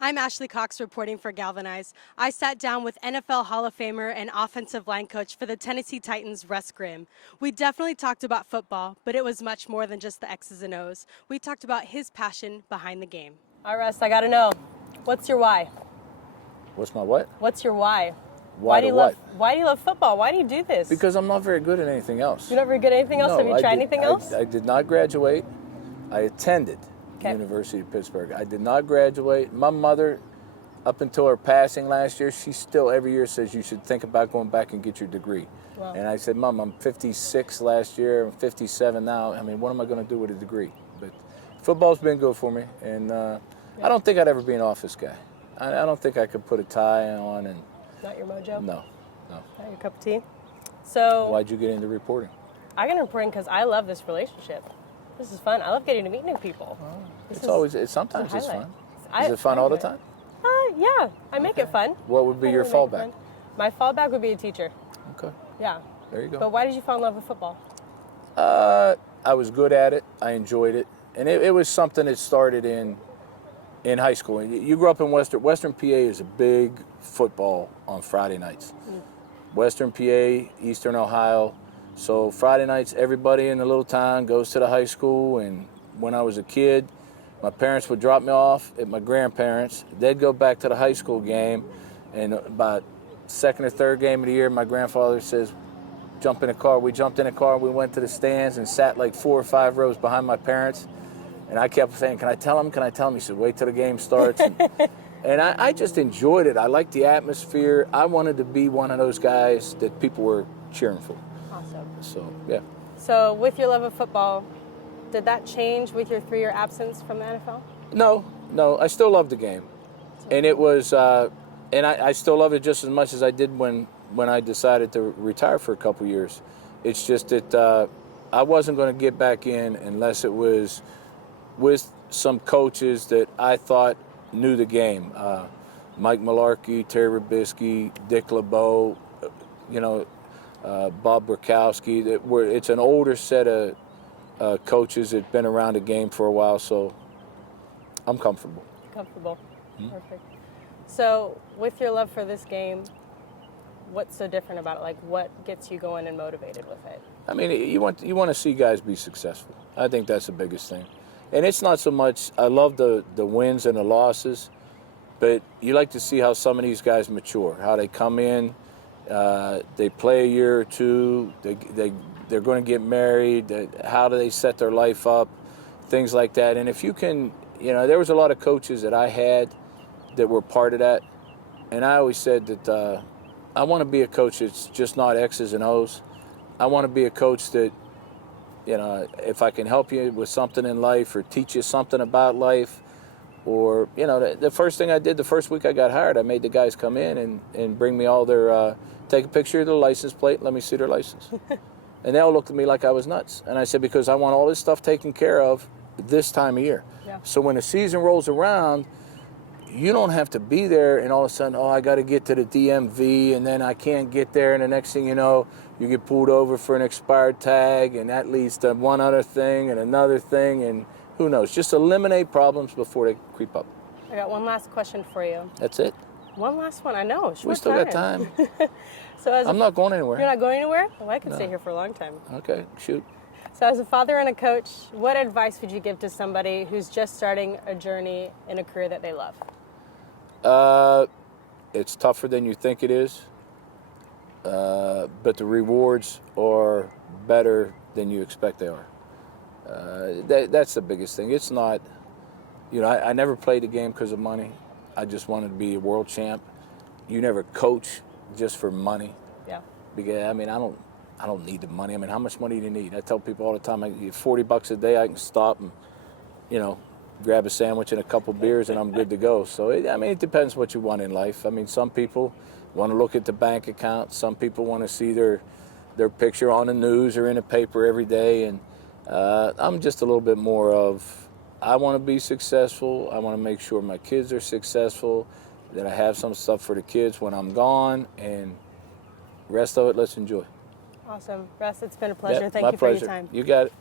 I'm Ashley Cox reporting for Galvanize. I sat down with NFL Hall of Famer and offensive line coach for the Tennessee Titans, Russ Grimm. We definitely talked about football, but it was much more than just the X's and O's. We talked about his passion behind the game. All right, Russ, I got to know, what's your why? What's my what? What's your why? Why do to you what? Why do you love football? Why do you do this? Because I'm not very good at anything else. You're not very good at anything else? No, Have you tried anything else? I did not graduate. I attended Okay. University of Pittsburgh. I did not graduate. My mother, up until her passing last year, she still every year says you should think about going back and get your degree. Wow. And I said, Mom, I'm 56 last year. I'm 57 now. I mean, what am I going to do with a degree? But football's been good for me, and I don't think I'd ever be an office guy. I don't think I could put a tie on and. Not your mojo? No. Not your cup of tea? So Why'd you get into reporting? I got into reporting because I love this relationship. This is fun. I love getting to meet new people. Sometimes it's highlight. fun. Is it fun all the time? Yeah, I make it fun. What would be your fallback? My fallback would be a teacher. Okay. Yeah. There you go. But why did you fall in love with football? I was good at it. I enjoyed it. And it was something that started in high school. You grew up in Western PA is a big football on Friday nights. Western PA, Eastern Ohio. So Friday nights, everybody in the little town goes to the high school. And when I was a kid, my parents would drop me off at my grandparents'. They'd go back to the high school game. And about second or third game of the year, my grandfather says, jump in a car. We jumped in a car. We went to the stands and sat like 4 or 5 rows behind my parents. And I kept saying, can I tell him? Can I tell him? He said, wait till the game starts. And I just enjoyed it. I liked the atmosphere. I wanted to be one of those guys that people were cheering for. Awesome. So, yeah. So with your love of football, did that change with your 3-year absence from the NFL? No. I still love the game. And it was, and I still love it just as much as I did when I decided to retire for a couple years. It's just that I wasn't going to get back in unless it was with some coaches that I thought knew the game. Mike Malarkey, Terry Rabisky, Dick LeBeau, Bob Burkowski. It's an older set of coaches that have been around the game for a while, so I'm comfortable. Comfortable. Mm-hmm. Perfect. So with your love for this game, what's so different about it? Like, what gets you going and motivated with it? I mean, you want to see guys be successful. I think that's the biggest thing. And it's not so much, I love the wins and the losses, but you like to see how some of these guys mature, how they come in, they play a year or two, they're going to get married, how do they set their life up, things like that. And if you can, there was a lot of coaches that I had that were part of that, and I always said that I want to be a coach that's just not X's and O's. I want to be a coach that, if I can help you with something in life or teach you something about life, or, the first thing I did the first week I got hired, I made the guys come in and bring me all their, take a picture of their license plate, let me see their license. And they all looked at me like I was nuts. And I said, because I want all this stuff taken care of this time of year. Yeah. So when the season rolls around, you don't have to be there and all of a sudden, I got to get to the DMV and then I can't get there, and the next thing you know, you get pulled over for an expired tag, and that leads to one other thing and another thing, and who knows. Just eliminate problems before they creep up. I got one last question for you. That's it? One last one. I know. We still got time. So I'm not going anywhere. You're not going anywhere? Well, I could stay here for a long time. Okay, shoot. So as a father and a coach, what advice would you give to somebody who's just starting a journey in a career that they love? It's tougher than you think it is, but the rewards are better than you expect they are. That's the biggest thing. It's not, I never played the game because of money. I just wanted to be a world champ. You never coach just for money. Yeah. Because, I don't need the money. How much money do you need? I tell people all the time, I get $40 a day, I can stop and, grab a sandwich and a couple beers and I'm good to go. So, it depends what you want in life. Some people want to look at the bank account. Some people want to see their picture on the news or in a paper every day. And I'm just a little bit more of, I want to be successful. I want to make sure my kids are successful, that I have some stuff for the kids when I'm gone, and rest of it, let's enjoy. Awesome. Russ, it's been a pleasure. Yep, Thank you for pleasure. your time. You got it.